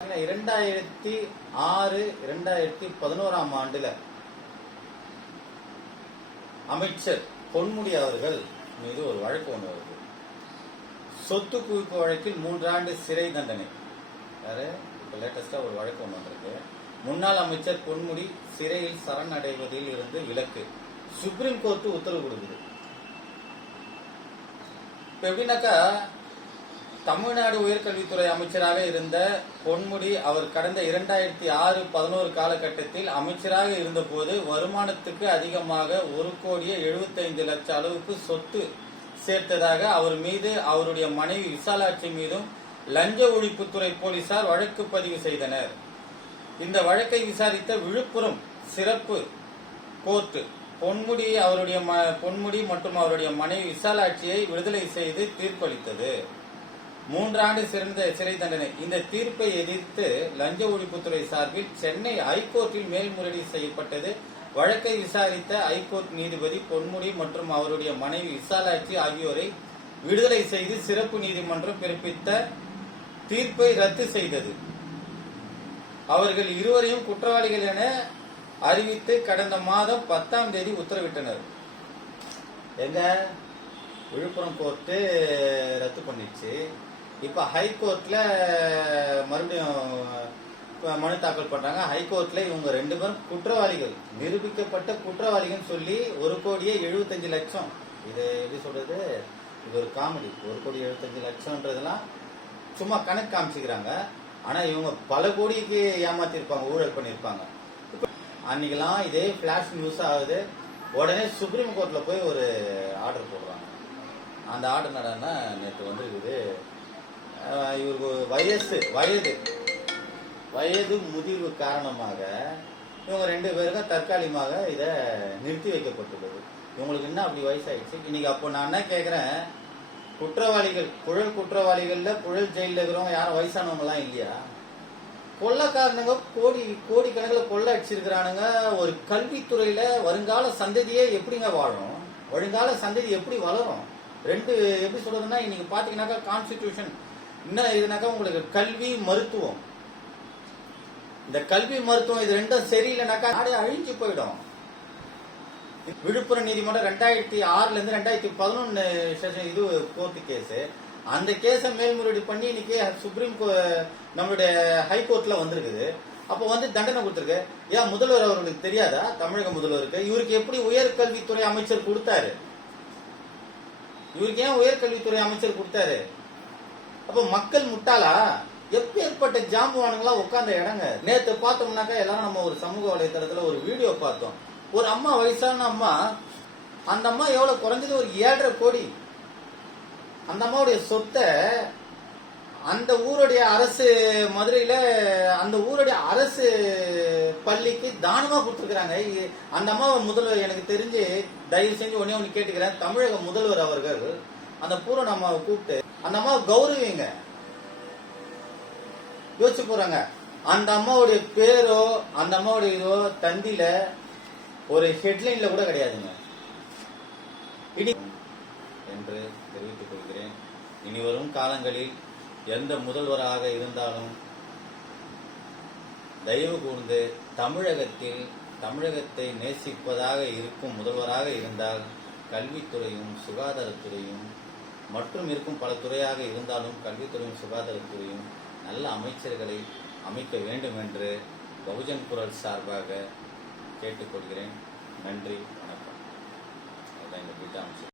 2006 2011 ஆண்டுல அமைச்சர் பொன்முடி அவர்கள் மீது ஒரு வழக்கு ஒன்று வருது. சொத்து குவிப்பு வழக்கில் 3 ஆண்டு சிறை தண்டனை. இப்ப லேட்டஸ்டா ஒரு வழக்கு ஒன்று வந்திருக்கு. முன்னாள் அமைச்சர் பொன்முடி சிறையில் சரணடைவதில் இருந்து விலக்கு. சுப்ரீம் கோர்ட் உத்தரவு கொடுக்குது. இப்ப எப்படின்னாக்கா, தமிழ்நாடு உயர்கல்வித்துறை அமைச்சராக இருந்த பொன்முடி அவர் கடந்த 2006-11 காலகட்டத்தில் அமைச்சராக இருந்தபோது வருமானத்துக்கு அதிகமாக 1,75,00,000 அளவுக்கு சொத்து சேர்த்ததாக அவர் மீது அவருடைய மனைவி விசாலாட்சி மீதும் லஞ்ச ஒழிப்புத்துறை போலீசார் வழக்கு பதிவு செய்தனர். இந்த வழக்கை விசாரித்த விழுப்புரம் சிறப்பு கோர்ட் பொன்முடி மற்றும் அவருடைய மனைவி விசாலாட்சியை விடுதலை செய்து தீர்ப்பளித்தது. 3 ஆண்டு சிறை தண்டனை. இந்த தீர்ப்பை எதிர்த்து லஞ்ச ஒழிப்புத்துறை சார்பில் சென்னை ஐகோர்ட்டில் மேல்முறையீடு செய்யப்பட்டது. வழக்கை விசாரித்த ஐகோர்ட் நீதிபதி பொன்முடி மற்றும் அவருடைய மனைவி விசாலாட்சி ஆகியோரை விடுதலை செய்து சிறப்பு நீதிமன்றம் பிறப்பித்த தீர்ப்பை ரத்து செய்தது. அவர்கள் இருவரையும் குற்றவாளிகள் என அறிவித்து கடந்த மாதம் 10ஆம் தேதி உத்தரவிட்டனர். எங்க விழுப்புரம் கோர்ட்டு ரத்து பண்ணிடுச்சு. இப்ப ஹைகோர்ட்ல மறுபடியும் மனு தாக்கல் பண்றாங்க. ஹைகோர்ட்ல இவங்க 2 பேரும் குற்றவாளிகள், நிரூபிக்கப்பட்ட குற்றவாளிகள் சொல்லி 1,75,00,000. இது எப்படி சொல்றது, இது ஒரு காமெடி. 1,75,00,000ன்றதெல்லாம் சும்மா கணக்கு காமிச்சுக்கிறாங்க. ஆனா இவங்க பல கோடிக்கு ஏமாத்திருப்பாங்க, ஊழல் பண்ணிருப்பாங்க. அன்னைக்கெல்லாம் இதே பிளாஷ் நியூஸ் ஆகுது. உடனே சுப்ரீம் கோர்ட்ல போய் ஒரு ஆர்டர் போடுறாங்க. அந்த ஆர்டர் என்னன்னா, நேற்று வந்துருக்குது. இவருக்கு வயது முதிர்வு காரணமாக இவங்க 2 பேருக்கும் தற்காலிகமாக இத நிறுத்தி வைக்கப்பட்டுள்ளது. இவங்களுக்கு என்ன அப்படி வயசாயிடுச்சு இன்னைக்கு? அப்போ நான் என்ன கேக்குறேன், குற்றவாளிகள், புழல் குற்றவாளிகள்ல புழல் ஜெயில இருக்கிறவங்க யாரும் வயசானவங்க எல்லாம் இல்லையா? கொள்ளக்காரனுங்க கோடி கணக்கில் கொள்ள அடிச்சிருக்கிறானுங்க. ஒரு கல்வித்துறையில வருங்கால சந்ததியே எப்படிங்க வாழும்? வருங்கால சந்ததி எப்படி வளரும்? எப்படி சொல்றதுன்னா, இன்னைக்கு பாத்தீங்கன்னாக்கா கான்ஸ்டிடியூஷன் என்ன இதுனாக்கா, உங்களுக்கு கல்வி மருத்துவம், இந்த கல்வி மருத்துவம் இது 2ம் சரியில்லைனாக்கா நாடே அழிஞ்சு போயிடும். விழுப்புரம் நீதிமன்றம் 2006 இருந்து 2011 இது கோர்ட்டு கேஸ். அந்த கேஸ மேல்முறையீடு பண்ணி இன்னைக்கு நம்மளுடைய ஹைகோர்ட்ல வந்திருக்குது. அப்போ தண்டனை கொடுத்திருக்கு. ஏன் முதல்வர் அவர்களுக்கு தெரியாதா? தமிழக முதல்வருக்கு இவருக்கு எப்படி உயர்கல்வித்துறை அமைச்சர் கொடுத்தாரு? இவருக்கு ஏன் உயர்கல்வித்துறை அமைச்சர் கொடுத்தாரு? அப்ப மக்கள் முட்டாளா? எப்பேற்பட்ட ஜாம்புவானுங்களா உட்கார்ந்த இடங்க. நேத்து பார்த்தோம்னாக்கா எல்லாரும் நம்ம ஒரு சமூக வலைதளத்துல ஒரு வீடியோ பார்த்தோம். ஒரு அம்மா, வயசான அம்மா, அந்த அம்மா எவ்வளவு குறைஞ்சது ஒரு 7.5 கோடி அந்த அம்மாவுடைய சொத்தை அந்த ஊருடைய அரசு, மதுரையில அந்த ஊருடைய அரசு பள்ளிக்கு தானமா கொடுத்துருக்காங்க. அந்த அம்மாவை முதல்வர், எனக்கு தெரிஞ்சு தயவு செஞ்சு ஒண்ணு கேட்டுக்கிறேன், தமிழக முதல்வர் அவர்கள் அந்த பூரண அம்மாவை கூப்பிட்டு அந்த அம்மாவை கௌரவிங்க. யோசிச்சு போறாங்க. அந்த அம்மாவுடைய பேரோ அந்த அம்மாவுடைய இதோ தந்தியில ஒரு ஹெட்லைன்ல கூட கிடையாதுங்க என்று தெரிவித்துக் கொள்கிறேன். இனி வரும் காலங்களில் எந்த முதல்வராக இருந்தாலும் தயவு கூர்ந்து தமிழகத்தை நேசிப்பதாக இருக்கும் முதல்வராக இருந்தால் கல்வித்துறையும் சுகாதாரத்துறையும் மற்றும் இருக்கும் பல துறையாக இருந்தாலும் கல்வித்துறையும் சுகாதாரத்துறையும் நல்ல அமைச்சர்களை அமைக்க வேண்டும் என்று பகுஜன் குரல் சார்பாக கேட்டுக்கொள்கிறேன். நன்றி, வணக்கம். அதுதான் இந்த அமைச்சர்.